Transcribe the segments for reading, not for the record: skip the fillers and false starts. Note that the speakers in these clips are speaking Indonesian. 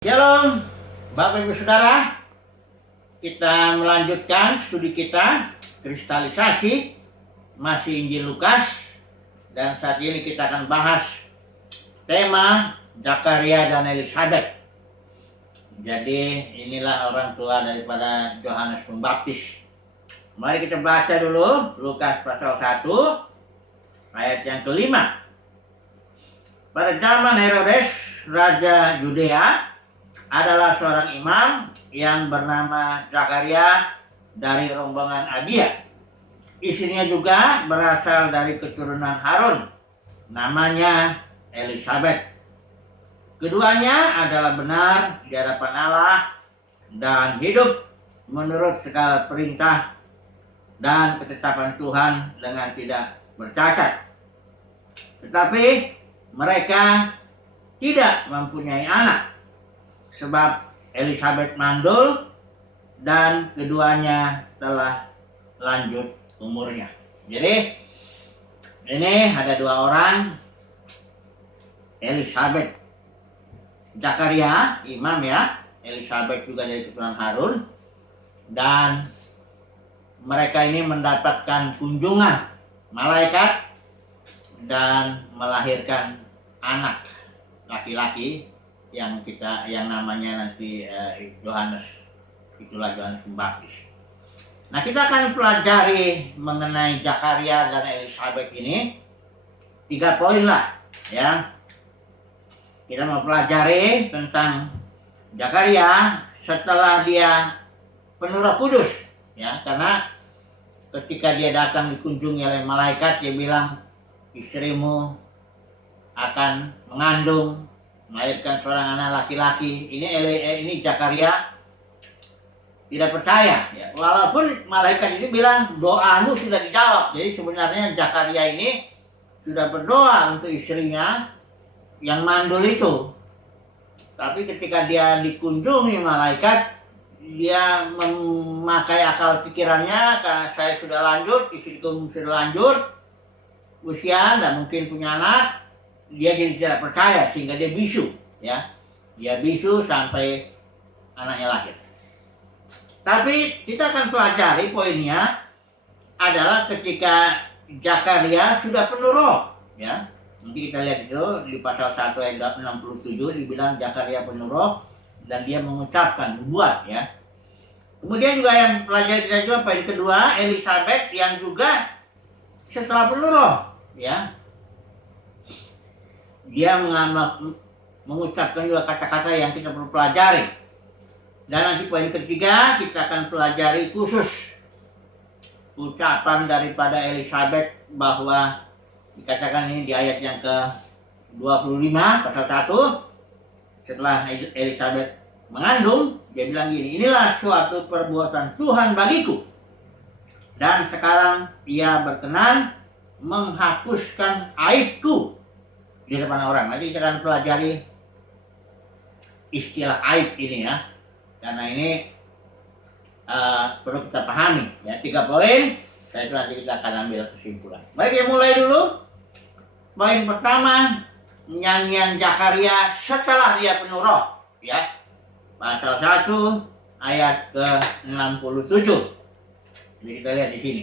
Shalom, Bapak Ibu Saudara. Kita melanjutkan studi kita kristalisasi masih Injil Lukas, dan saat ini kita akan bahas tema Zakaria dan Elizabeth. Jadi inilah orang tua daripada Yohanes Pembaptis. Mari kita baca dulu Lukas pasal 1 ayat yang kelima. Pada zaman Herodes Raja Yudea adalah seorang imam yang bernama Zakaria dari rombongan Abia. Istrinya juga berasal dari keturunan Harun, namanya Elizabeth. Keduanya adalah benar di hadapan Allah dan hidup menurut segala perintah dan ketetapan Tuhan dengan tidak bercacat. Tetapi mereka tidak mempunyai anak, sebab Elizabeth mandul dan keduanya telah lanjut umurnya. Jadi ini ada dua orang, Elizabeth, Zakaria imam ya, Elizabeth juga dari keturunan Harun, dan mereka ini mendapatkan kunjungan malaikat dan melahirkan anak laki-laki yang namanya nanti Yohanes, itulah Yohanes Pembaptis. Nah, kita akan pelajari mengenai Zakaria dan Elizabeth ini 3 poin lah ya. Kita mau pelajari tentang Zakaria setelah dia penuh Roh Kudus ya, karena ketika dia datang dikunjungi oleh malaikat, dia bilang istrimu akan mengandung, melahirkan seorang anak laki-laki. Ini Zakaria tidak percaya ya. Walaupun malaikat ini bilang doamu sudah dijawab. Jadi sebenarnya Zakaria ini sudah berdoa untuk istrinya yang mandul itu. Tapi ketika dia dikunjungi malaikat, dia memakai akal pikirannya, karena saya sudah lanjut, istriku sudah lanjut usia dan mungkin punya anak. Dia jadi tidak percaya sehingga dia bisu ya. Dia bisu sampai anaknya lahir. Tapi kita akan pelajari poinnya adalah ketika Zakaria sudah penuh roh ya. Nanti kita lihat itu di pasal 1 ayat 67 dibilang Zakaria penuh roh dan dia mengucapkan nubuat ya. Kemudian juga yang pelajari kita juga poin kedua, Elizabeth yang juga setelah penuh roh ya. Dia mengucapkan juga kata-kata yang kita perlu pelajari. Dan nanti poin ketiga kita akan pelajari khusus ucapan daripada Elizabeth, bahwa dikatakan ini di ayat yang ke-25 pasal 1. Setelah Elizabeth mengandung, dia bilang gini, inilah suatu perbuatan Tuhan bagiku, dan sekarang ia berkenan menghapuskan aibku di depan orang. Nanti kita akan pelajari istilah aib ini ya, karena ini perlu kita pahami ya. 3 poin, saya itu nanti kita akan ambil kesimpulan. Mari kita mulai dulu. Poin pertama, nyanyian Zakaria setelah dia penuh roh ya, pasal 1 ayat ke-67. Jadi kita lihat di sini,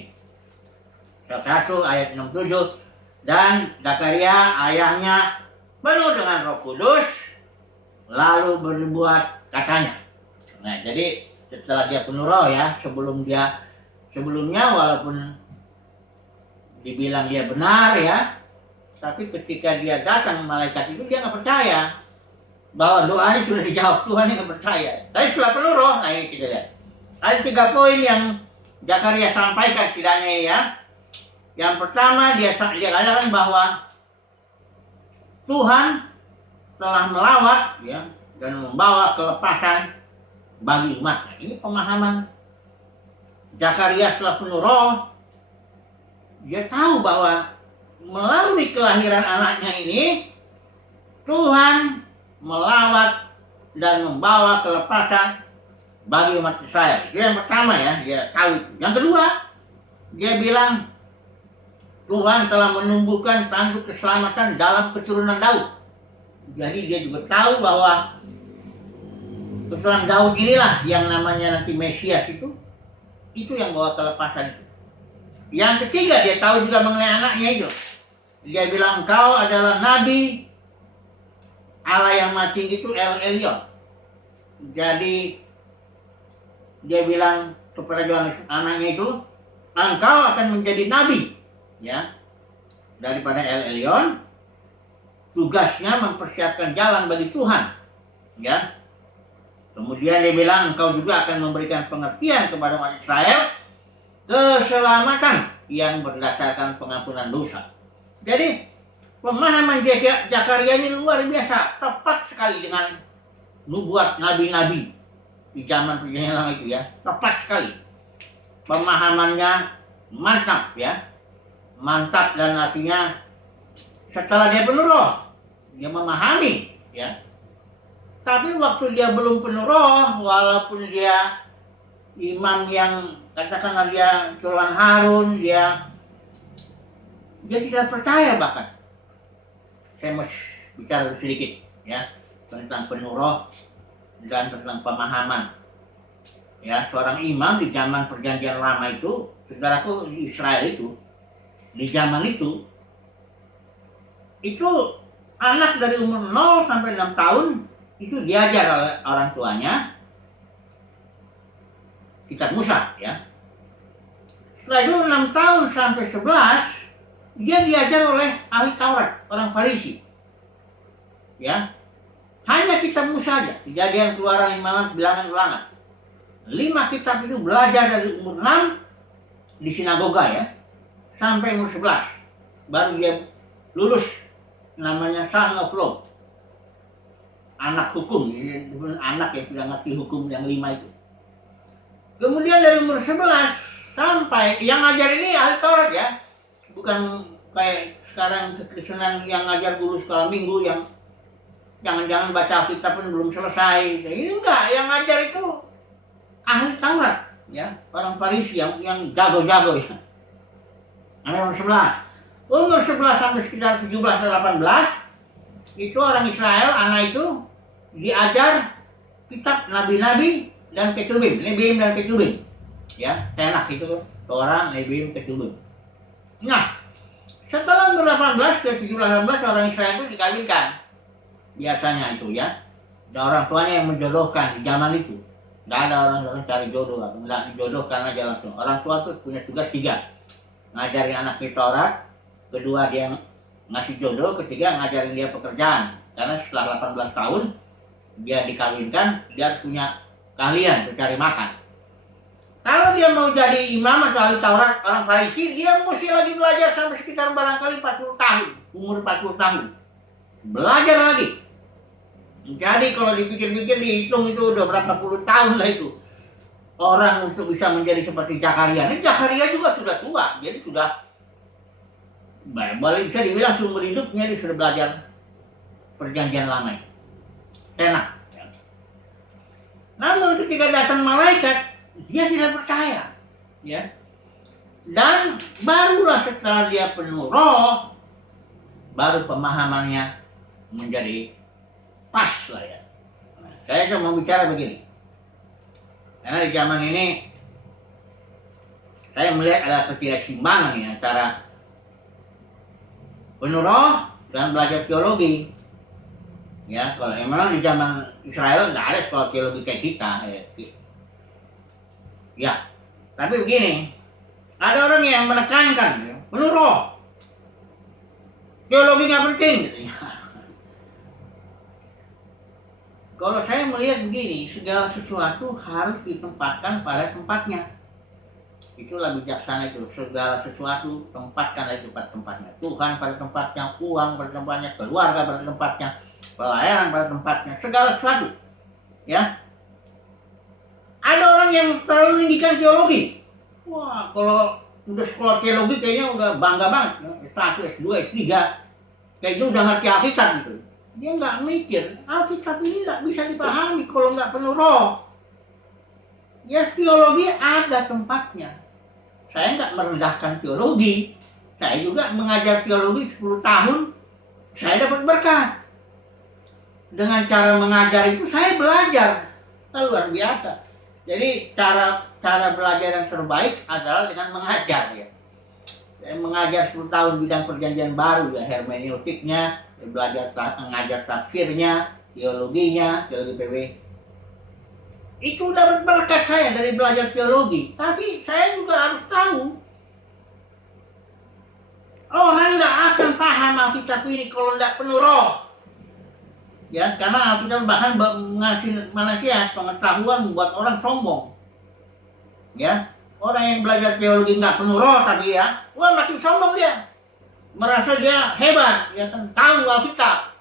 pasal 1 ayat 67. Dan Zakaria ayahnya penuh dengan Roh Kudus, lalu bernubuat katanya. Nah, jadi setelah dia penuh roh ya, sebelumnya walaupun dibilang dia benar ya, tapi ketika dia datang malaikat itu dia nggak percaya bahwa doanya sudah dijawab. Tuhan yang nggak percaya. Tapi setelah penuh roh, nah ini kita lihat ada 3 poin yang Zakaria sampaikan setidaknya ini ya. Yang pertama, dia katakan bahwa Tuhan telah melawat ya, dan membawa kelepasan bagi umatnya. Ini pemahaman Zakaria setelah penuh roh. Dia tahu bahwa melalui kelahiran anaknya ini Tuhan melawat dan membawa kelepasan bagi umat Israel. Itu yang pertama ya, dia tahu. Yang kedua, dia bilang Tuhan telah menumbuhkan tanduk keselamatan dalam keturunan Daud. Jadi dia juga tahu bahwa Keturunan Daud inilah yang namanya nanti Mesias itu yang bawa kelepasan itu. Yang ketiga, dia tahu juga mengenai anaknya itu. Dia bilang, engkau adalah nabi Allah yang mati itu El Elyon. Jadi dia bilang kepada Yohanes anaknya itu, engkau akan menjadi nabi, ya, daripada El Elyon. Tugasnya mempersiapkan jalan bagi Tuhan, ya. Kemudian dia bilang, engkau juga akan memberikan pengertian kepada umat Israel keselamatan yang berdasarkan pengampunan dosa. Jadi pemahaman Zakaria ini luar biasa, tepat sekali dengan nubuat nabi-nabi di zaman perjanjian lama itu, ya. Tepat sekali. Pemahamannya mantap, ya. Mantap, dan artinya setelah dia penuh roh, dia memahami, ya. Tapi waktu dia belum penuh roh, walaupun dia imam yang katakanlah dia keturunan Harun, dia tidak percaya bahkan. Saya mau bicara sedikit, ya, tentang penuh roh dan tentang pemahaman. Ya, seorang imam di zaman perjanjian lama itu, saudaraku, di Israel itu, di zaman itu anak dari umur 0 sampai 6 tahun itu diajar oleh orang tuanya kitab Musa, ya. Setelah itu 6 tahun sampai 11 dia diajar oleh ahli Taurat, orang Farisi, ya. Hanya kitab Musa saja, Kejadian, Keluaran, Imamat, Bilangan, Ulangan. 5 kitab itu belajar dari umur 6 di sinagoga, ya, sampai umur 11 baru dia lulus, namanya son of law, anak hukum, anak yang sudah ngerti hukum yang 5 itu. Kemudian dari umur 11 sampai yang ngajar ini ahli Taurat, ya, bukan kayak sekarang kekristenan yang ngajar guru sekolah minggu yang jangan-jangan baca kitab pun belum selesai. Ini enggak, yang ngajar itu ahli Taurat, ya, orang Farisi yang jago-jago, ya. Umur 11. Umur 11 sampai sekitar 17 atau 18 itu orang Israel, anak itu diajar kitab nabi-nabi dan ketubim, Nebiim dan ketubim, ya, Tenach itu orang Nebiim ketubim. Nah, setelah umur 18 ke 17-18 orang Israel itu dikawinkan. Biasanya itu, ya, dan orang tuanya yang menjodohkan di zaman itu. Nggak ada orang cari jodoh, nggak dijodohkan aja langsung. Orang tua tuh punya tugas 3. Ngajarin anaknya Taurat, kedua dia ngasih jodoh, ketiga ngajarin dia pekerjaan. Karena setelah 18 tahun dia dikawinkan, dia harus punya keahlian mencari makan. Kalau dia mau jadi imam atau ahli Taurat, orang Farisi, dia mesti lagi belajar sampai sekitar barangkali 40 tahun, umur 40 tahun. Belajar lagi. Jadi kalau dipikir-pikir, dihitung itu udah berapa puluh tahun lah itu orang untuk bisa menjadi seperti Zakaria. Ini Zakaria juga sudah tua, jadi sudah bisa dibilang seumur hidupnya dia sudah belajar perjanjian lama. Enak. Namun ketika datang malaikat, dia tidak percaya, ya. Dan barulah setelah dia penuh roh, baru pemahamannya menjadi pas lah, ya. Nah, saya cuma mau bicara begini, karena di zaman ini saya melihat ada ketidakseimbangan nih antara penuh roh dan belajar teologi. Ya, kalau memang di zaman Israel nggak ada sekolah teologi kayak kita, ya. Ya, tapi begini, ada orang yang menekankan, ya, penuh roh, teologi nggak penting, gitu. Kalau saya melihat begini, segala sesuatu harus ditempatkan pada tempatnya. Itulah bijaksana itu. Segala sesuatu tempatkan pada tempatnya. Tuhan pada tempatnya, uang pada tempatnya, keluarga pada tempatnya, pelayanan pada tempatnya, segala sesuatu. Ya. Ada orang yang terlalu meninggikan teologi. Wah, kalau udah sekolah teologi kayaknya udah bangga banget. S1, S2, S3. Kayaknya udah ngerti Alkitab gitu. Dia nggak mikir, Alkitab ini nggak bisa dipahami kalau nggak penuh roh. Ya, teologi ada tempatnya. Saya nggak merendahkan teologi. Saya juga mengajar teologi 10 tahun. Saya dapat berkat. Dengan cara mengajar itu saya belajar luar biasa. Jadi cara belajar yang terbaik adalah dengan mengajar ya. Saya mengajar 10 tahun bidang perjanjian baru ya, hermeneutiknya, belajar mengajar tafsirnya, teologinya, teologi PW. Itu dapat berkat saya dari belajar teologi. Tapi saya juga harus tahu orang tidak akan paham Alkitab ini kalau tidak penuh roh. Ya, karena Alkitab bahkan mengasih nasihat, pengetahuan membuat orang sombong. Ya, orang yang belajar teologi nggak penuh roh tapi ya, wah makin sombong dia. Merasa dia hebat, dia kan tahu Alkitab.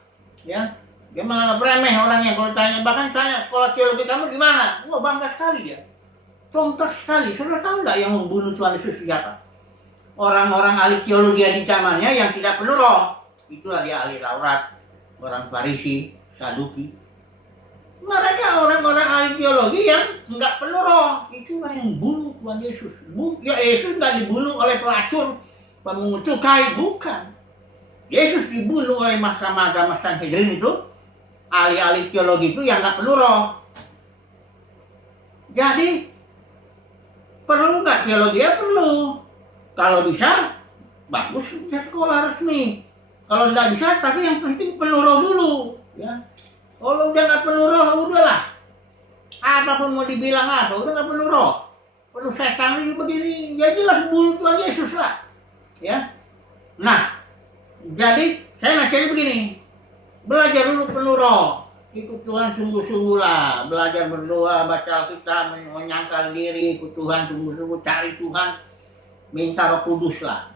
Ya, dia menganggap remeh orangnya kalau tanya, bahkan tanya sekolah teologi kamu di mana? Wah bangga sekali dia. Contoh sekali, saudara tahu nggak yang membunuh Tuhan Yesus siapa? Orang-orang ahli teologi di zamannya yang tidak penuh roh. Itulah dia ahli Taurat, orang Farisi, Saduki. Mereka orang-orang ahli teologi yang nggak penuh roh. Itulah yang bunuh Tuhan Yesus. Ya Yesus nggak dibunuh oleh pelacur, pemungut cukai, bukan. Yesus dibunuh oleh Mahkamah Agama Sanhedrin itu, ahli-ahli teologi itu yang nggak penuh roh. Jadi perlu nggak teologi? Ya perlu. Kalau bisa, bagus bisa sekolah resmi. Kalau tidak bisa, tapi yang penting penuh roh dulu. Ya, kalau udah nggak penuh roh, udahlah. Apapun mau dibilang apa, udah nggak penuh roh, penuh setan ini begini, ya jelas bunuh Tuhan Yesus lah. Ya, nah, jadi saya nasihatnya begini, belajar dulu penuh roh, ikut Tuhan sungguh-sungguh lah, belajar berdoa, baca Alkitab, menyangkal diri, ikut Tuhan sungguh-sungguh, cari Tuhan, minta Roh Kudus lah.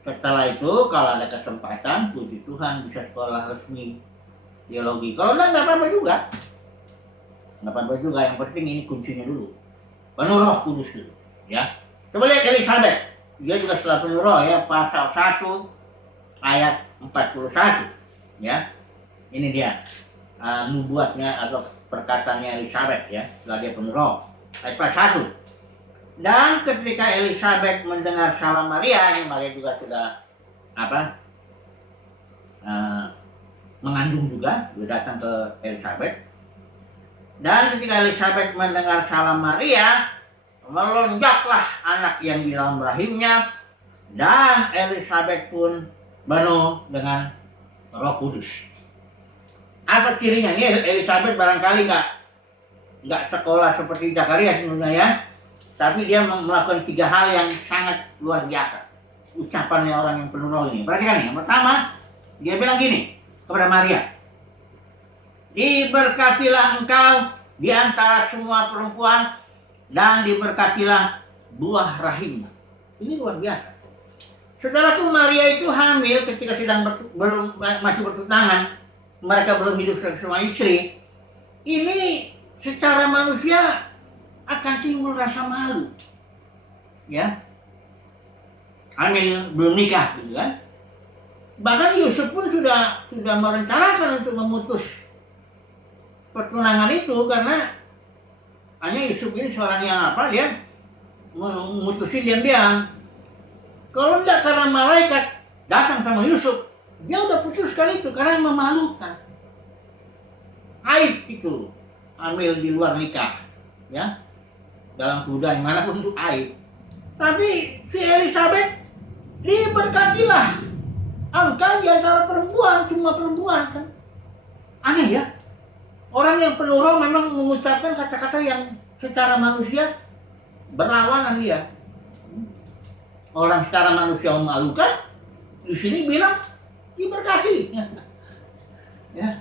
Setelah itu kalau ada kesempatan, puji Tuhan bisa sekolah resmi teologi. Kalau enggak apa-apa juga. Nggak apa-apa juga, yang penting ini kuncinya dulu. Penuh Roh Kudus dulu, ya. Coba lihat Elisabeth. Dia juga setelah penuh roh ya, pasal 1 ayat 41. Ya. Ini dia nubuatnya atau perkataannya Elisabeth ya, setelah dia penuh roh. Ayat 1. Dan ketika Elisabeth mendengar salam Maria, ini Maria juga sudah mengandung juga, dia datang ke Elisabeth. Dan ketika Elisabeth mendengar salam Maria, melonjaklah anak yang di dalam rahimnya, dan Elisabeth pun penuh dengan Roh Kudus. Apa cirinya? Ini Elisabeth barangkali nggak sekolah seperti Zakaria sebenarnya ya, tapi dia melakukan 3 hal yang sangat luar biasa. Ucapannya orang yang penuh roh ini. Perhatikan yang pertama, dia bilang gini kepada Maria, diberkatilah engkau di antara semua perempuan dan diberkatilah buah rahimmu. Ini luar biasa. Saudaraku, Maria itu hamil ketika masih bertunangan, mereka belum hidup bersama istri. Ini secara manusia akan timbul rasa malu, ya. Hamil belum nikah, gitu kan? Bahkan Yusuf pun sudah merencanakan untuk memutus pertunangan itu, karena hanya Yusuf ini seorang yang dia memutusin diam-diam. Kalau tidak karena malaikat datang sama Yusuf, dia udah putuskan itu karena memalukan. Aib itu hamil di luar nikah, ya. Dalam budaya manapun itu aib. Tapi si Elisabeth diberkatilah engkau di antara perempuan, semua perempuan kan. Aneh ya. Orang yang penuh roh memang mengucapkan kata-kata yang secara manusia berlawanan dia. Orang secara manusia memalukan, di sini bilang diberkati. Ya.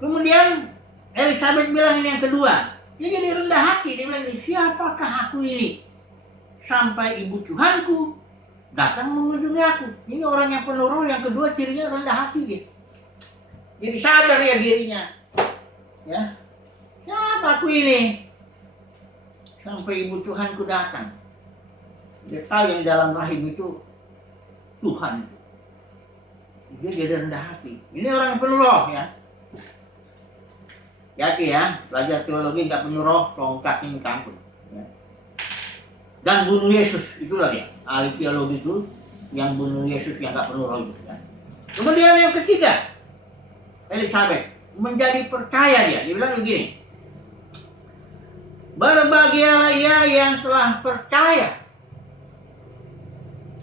Kemudian Elisabeth bilang ini yang kedua, dia jadi rendah hati. Dia bilang, siapakah aku ini sampai ibu Tuhanku datang mengunjungi aku. Ini orang yang penuh roh. Yang kedua cirinya rendah hati dia. Jadi sadar ya dirinya. Ya, siapa aku ini sampai ibu Tuhanku datang. Dia tahu yang dalam rahim itu Tuhan. Dia jadi rendah hati. Ini orang yang penuh roh ya. Hati ya, belajar teologi nggak penuh roh, tongkatnya minta ampun. Ya. Dan bunuh Yesus, itulah dia. Ahli teologi itu yang bunuh Yesus yang nggak penuh roh itu. Ya. Kemudian yang ketiga, Elisabeth menjadi percaya dia. Dia bilang begini, berbahagialah ia yang telah percaya.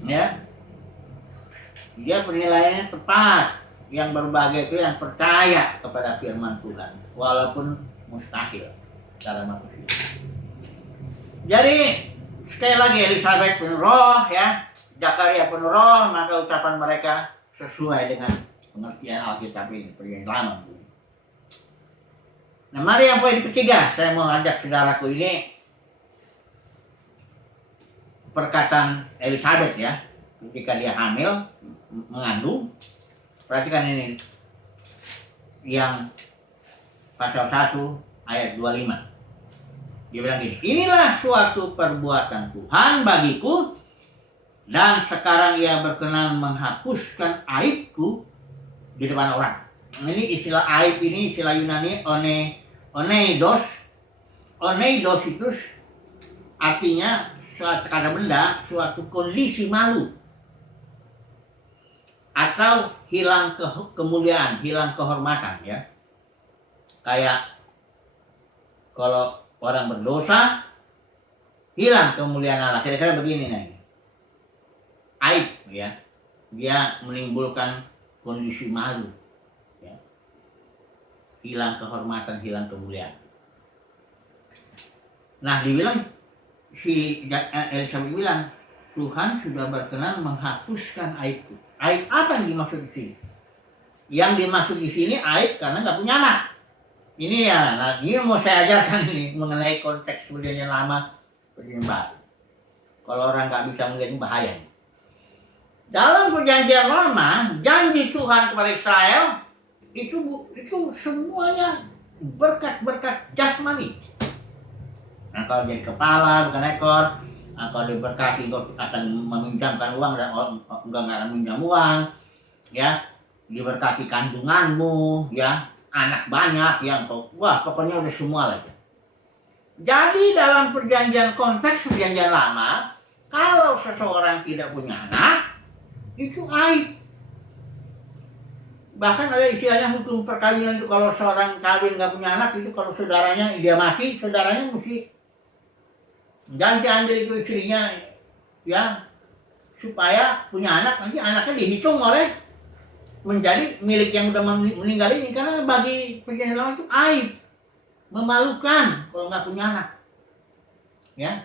Ya, dia penilaiannya tepat. Yang berbahagia itu yang percaya kepada firman Tuhan, walaupun mustahil secara manusia. Jadi sekali lagi, Elizabeth penuh roh, ya, Zakaria penuh roh, maka ucapan mereka sesuai dengan pengertian Alkitab ini, perjanjian lama. Nah, mari yang poin ketiga, saya mau ajak saudaraku ini perkataan Elizabeth, ya, ketika dia hamil, mengandung. Perhatikan ini, yang pasal 1 ayat 25. Dia bilang gini, inilah suatu perbuatan Tuhan bagiku, dan sekarang ia berkenan menghapuskan aibku di depan orang. Ini istilah aib ini, istilah Yunani oneidos. Oneidos itu artinya suatu kata benda, suatu kondisi malu. Atau hilang kemuliaan, hilang kehormatan, ya. Kayak kalau orang berdosa, hilang kemuliaan Allah. Kira-kira begini nih. Aib, ya. Dia menimbulkan kondisi malu. Ya. Hilang kehormatan, hilang kemuliaan. Nah, dibilang si Elizabeth bilang, Tuhan sudah berkenan menghapuskan aibku. Aib apa yang dimaksud di sini? Yang dimaksud di sini aib karena nggak punya anak. Ini ya, nah ini mau saya ajarkan ini mengenai konteks perjanjian lama, perjanjian baru. Kalau orang nggak bisa melihat ini bahaya. Dalam perjanjian lama, janji Tuhan kepada Israel itu semuanya berkat-berkat jasmani. Nah, kalau jadi kepala bukan ekor. Nah, kalau diberkati akan meminjamkan uang dan enggak akan meminjam uang, ya, diberkati kandunganmu, ya, anak banyak, yang wah pokoknya udah semua lagi. Jadi dalam konteks perjanjian lama, kalau seseorang tidak punya anak, itu aib. Bahkan ada istilahnya hukum perkawinan itu, kalau seorang kawin nggak punya anak, itu kalau saudaranya dia mati, saudaranya mesti ganti ambil itu istrinya, ya, supaya punya anak, nanti anaknya dihitung oleh menjadi milik yang udah meninggal ini, karena bagi perjanjian lama itu aib, memalukan kalau nggak punya anak, ya.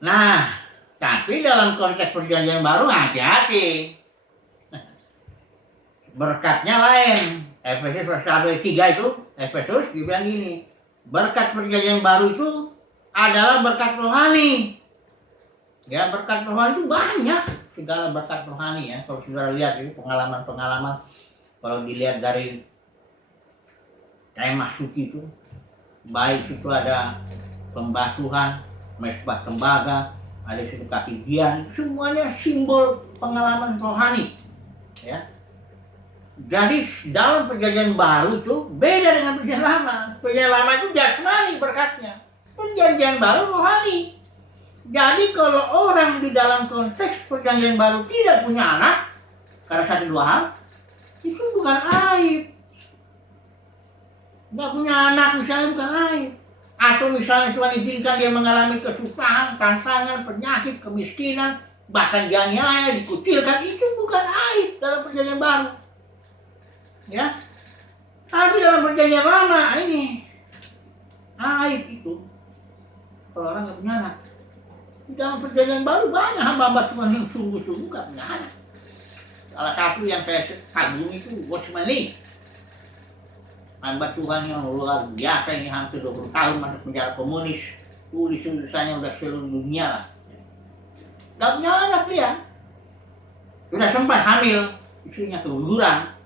Nah, tapi dalam konteks perjanjian baru hati-hati, berkatnya lain. Efesus 1:3 itu, Efesus dibilang gini, berkat perjanjian baru itu adalah berkat rohani. Ya, berkat rohani itu banyak, segala berkat rohani, ya. Kalau saudara lihat ini pengalaman-pengalaman, kalau dilihat dari kemah suci itu, baik situ ada pembasuhan, mesbah tembaga, ada situ kaki dian, semuanya simbol pengalaman rohani, ya. Jadi dalam perjanjian baru itu beda dengan perjanjian lama. Perjanjian lama itu jasmani berkatnya. Perjanjian baru rohani. Jadi kalau orang di dalam konteks perjanjian baru tidak punya anak, karena satu dua hal, itu bukan aib. Nggak punya anak misalnya bukan aib. Atau misalnya Tuhan izinkan dia mengalami kesusahan, tantangan, penyakit, kemiskinan, bahkan dianiaya, dikucilkan, itu bukan aib dalam perjanjian baru. Ya. Tapi dalam perjanjian lama ini aib itu. Kalau orang nggak punya anak. Di dalam perjanjian baru banyak hamba-hamba Tuhan yang sungguh-sungguh nggak punya anak. Salah satu yang saya kagumi itu Watchman Nee. Hamba Tuhan yang luar biasa, ini hampir 20 tahun masuk penjara komunis. Tulisannya udah seluruh dunia lah. Nggak punya anak dia. Sudah sempat hamil, istrinya keguguran.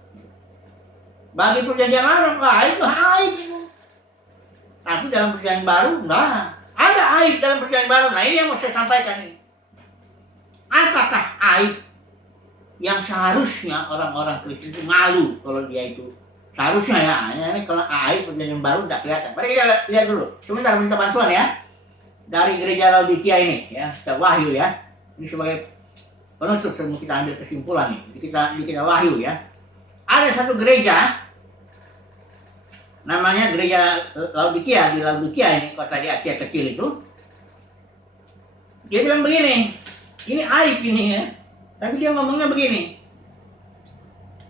Bagi perjanjian lama, itu aib itu. Tapi dalam perjanjian baru, enggak. Ada aib dalam perjanjian baru. Nah, ini yang mau saya sampaikan ini. Apakah aib yang seharusnya orang-orang Kristen itu malu kalau dia itu? Seharusnya ya. Ini kalau aib perjanjian baru tidak kelihatan. Mari kita lihat dulu. Sebentar minta bantuan ya. Dari gereja Laodikia ini, ya, kita Wahyu ya. Ini sebagai penutup sebelum kita ambil kesimpulan nih. Kita Wahyu ya. Ada satu gereja namanya gereja Laodikia. Di Laodikia ini, kota di Asia Kecil itu, dia bilang begini, ini aib ini ya, tapi dia ngomongnya begini,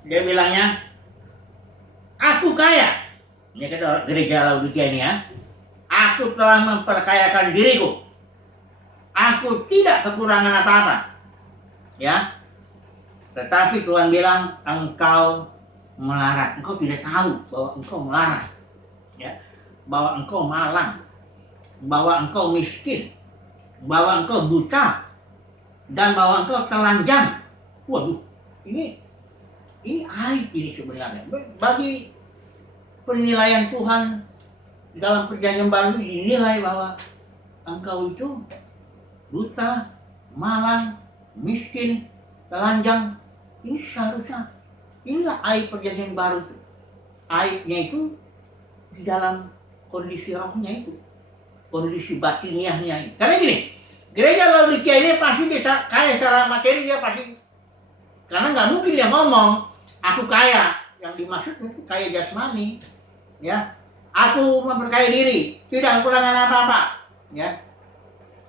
dia bilangnya, aku kaya, ini kata gereja Laodikia ini ya, aku telah memperkayakan diriku, aku tidak kekurangan apa-apa, ya. Tetapi Tuhan bilang, engkau melarat, engkau tidak tahu bahwa engkau melarat, ya, bahwa engkau malang, bahwa engkau miskin, bahwa engkau buta, dan bahwa engkau telanjang. Waduh, ini aib ini sebenarnya. Bagi penilaian Tuhan dalam perjanjian baru dinilai bahwa engkau itu buta, malang, miskin, telanjang. Ini seharusnya, inilah aib perjanjian baru itu. Aibnya itu di dalam kondisi rohnya itu, kondisi batiniahnya. Karena gini, gereja Laodikia ini pasti bisa kaya secara materi, dia pasti, karena nggak mungkin dia ngomong aku kaya, yang dimaksud itu kaya jasmani, ya. Aku memperkaya diri, tidak kekurangan apa-apa, ya.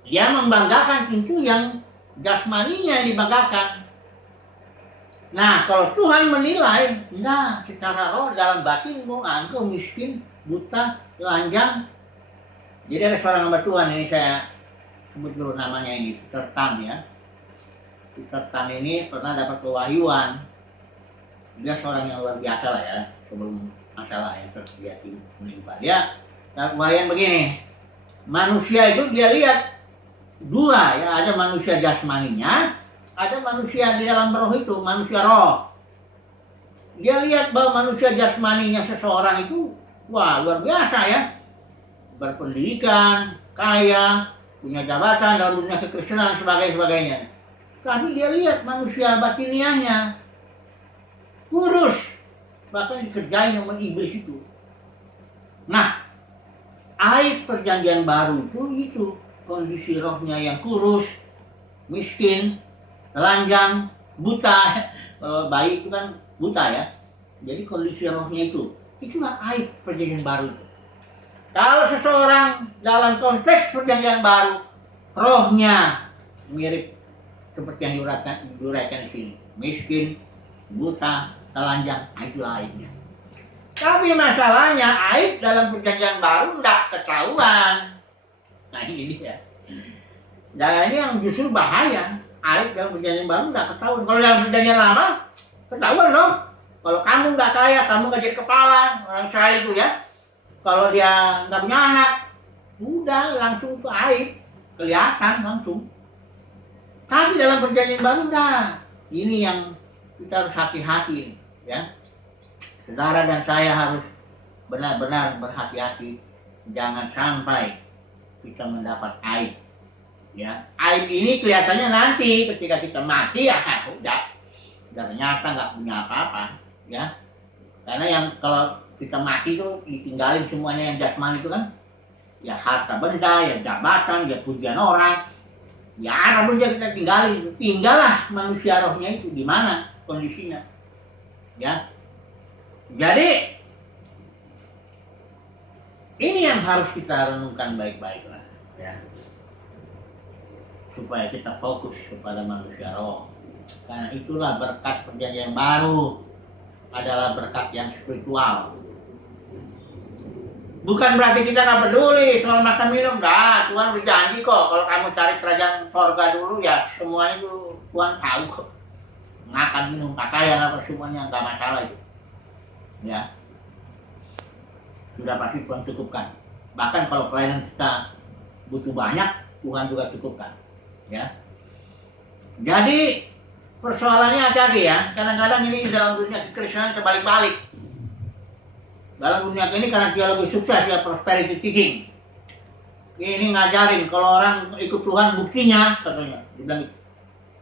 Dia membanggakan itu yang jasmaninya yang dibanggakan. Nah, kalau Tuhan menilai, nah, secara roh dalam batinmu, engkau miskin, buta, telanjang. Jadi ada seorang hamba Tuhan, ini saya sebut dulu namanya ini, Peter Tan ya. Peter Tan ini pernah dapat pewahyuan. Dia seorang yang luar biasa lah ya, sebelum masalah yang terjadi menimpa dia. Dan pewahyuan begini, manusia itu dia lihat dua ya, ada manusia jasmaninya, ada manusia di dalam roh itu, manusia roh. Dia lihat bahwa manusia jasmaninya seseorang itu, wah luar biasa ya, berpendidikan, kaya, punya jabatan dalam dunia kekristenan sebagainya. Tapi dia lihat manusia batiniahnya kurus, bahkan dikerjain sama iblis itu. Nah, aib perjanjian baru itu kondisi rohnya yang kurus, miskin, telanjang, buta. Kalau bayi itu kan buta ya. Jadi kondisi rohnya itulah aib perjanjian baru. Kalau seseorang dalam konteks perjanjian baru, rohnya mirip seperti yang diuraikan di sini, miskin, buta, telanjang, itulah aibnya. Tapi masalahnya aib dalam perjanjian baru tidak ketahuan. Nah ini dia. Dan ini yang justru bahaya. Aib dalam perjanjian baru tidak ketahuan. Kalau dalam perjanjian lama ketahuan loh. Kalau kamu nggak kaya, kamu nggak jadi kepala, orang Israel itu ya. Kalau dia nggak punya anak, udah langsung ke aib, kelihatan langsung. Tapi dalam perjanjian baru enggak. Ini yang kita harus hati-hati ya. Saudara dan saya harus benar-benar berhati-hati, jangan sampai kita mendapat aib. Ya, aib ini kelihatannya nanti ketika kita mati ya udah ternyata nggak punya apa-apa ya. Karena yang kalau kita mati itu ditinggalin semuanya yang jasmani itu kan, ya harta benda, ya jabatan, ya pujian orang, ya apa pun kita tinggalin. Tinggallah manusia rohnya itu di mana kondisinya, ya. Jadi ini yang harus kita renungkan baik-baik lah, ya, supaya kita fokus kepada manusia roh. Karena itulah berkat perjanjian baru adalah berkat yang spiritual. Bukan berarti kita nggak peduli soal makan minum, enggak. Tuhan berjanji kok kalau kamu cari kerajaan sorga dulu ya semuanya itu Tuhan tahu kok. Makan minum pakaian apa semuanya nggak masalah itu. Ya, sudah pasti Tuhan cukupkan. Bahkan kalau pelayanan kita butuh banyak, Tuhan juga cukupkan. Ya, jadi persoalannya hati-hati ya. Kadang-kadang ini dalam dunia kekristenan terbalik-balik. Dalam dunia ini karena dia lebih sukses ya prosperity teaching. Ini ngajarin kalau orang ikut Tuhan buktinya katanya, dibilang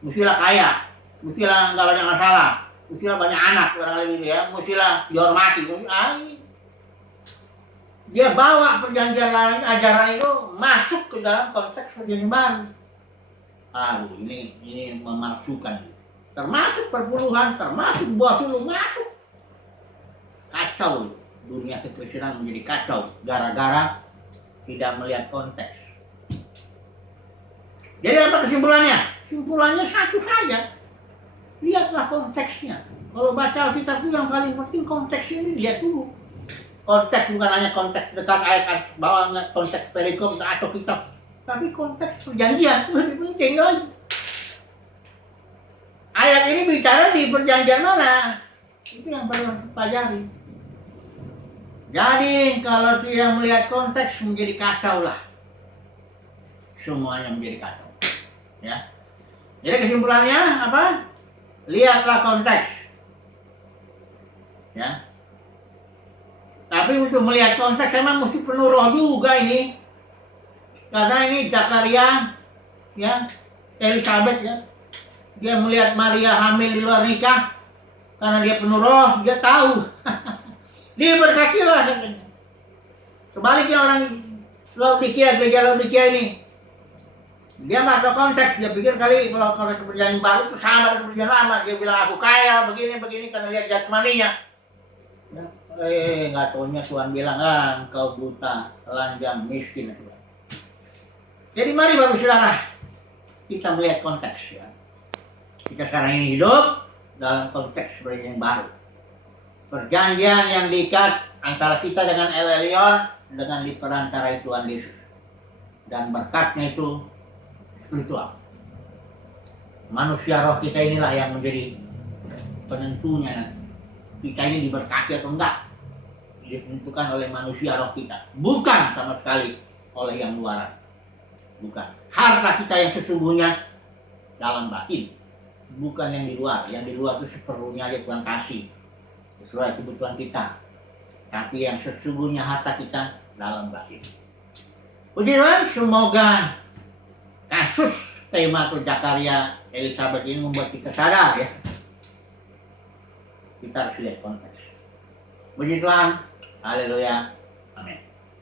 mestilah kaya, mestilah nggak banyak masalah, mestilah banyak anak barangkali gitu ya, mestilah dihormati. Ini dia bawa perjanjian lain, ajaran itu masuk ke dalam konteks perjanjian baru. Aduh, ini memalsukan. Termasuk perpuluhan, termasuk buah sulung masuk. Kacau. dunia kekristenan menjadi kacau gara-gara tidak melihat konteks. Jadi apa kesimpulannya? Kesimpulannya satu saja. Lihatlah konteksnya. Kalau baca Alkitab itu yang paling penting konteks ini lihat dulu. Konteks bukan hanya konteks dekat ayat bawah, konteks perikop atau kitab, tapi konteks perjanjian itu lebih penting lagi. Ayat ini bicara di perjanjian mana? Itu yang perlu pelajari. Jadi kalau tidak melihat konteks menjadi kacau lah. Semuanya menjadi kacau. Ya. Jadi kesimpulannya apa? Lihatlah konteks. Ya. Tapi untuk melihat konteks emang mesti penuh roh juga ini. Karena ini Zakaria, ya, Elizabeth ya. Dia melihat Maria hamil di luar nikah. Karena dia penuh roh, dia tahu. Dia berkatilah. Sebaliknya orang Laodikia, gereja Laodikia ini, dia nggak tahu konteks. Dia pikir kali kalau konteks perjanjian baru itu sama dengan perjanjian lama. Dia bilang aku kaya begini karena lihat jasmaninya. Ya. Nggak taunya Tuhan bilang, engkau buta, telanjang, miskin. Jadi mari Bapak Saudara, kita melihat konteks ya. Kita sekarang ini hidup dalam konteks perjanjian baru. Perjanjian yang diikat antara kita dengan El Elyon dengan diperantarai Tuhan Yesus. Dan berkatnya itu spiritual. Manusia roh kita inilah yang menjadi penentunya. Kita ini diberkati atau enggak ditentukan oleh manusia roh kita, bukan sama sekali oleh yang luaran. Bukan. Harta kita yang sesungguhnya dalam batin, bukan yang di luar. Yang di luar itu seperlunya aja Tuhan kasih sesuai kebutuhan kita. Tapi yang sesungguhnya harta kita dalam batin. Puji Tuhan, semoga kasus tema atau Zakaria Elizabeth ini membuat kita sadar ya. Kita harus lihat konteks. Puji Tuhan, haleluya, amin.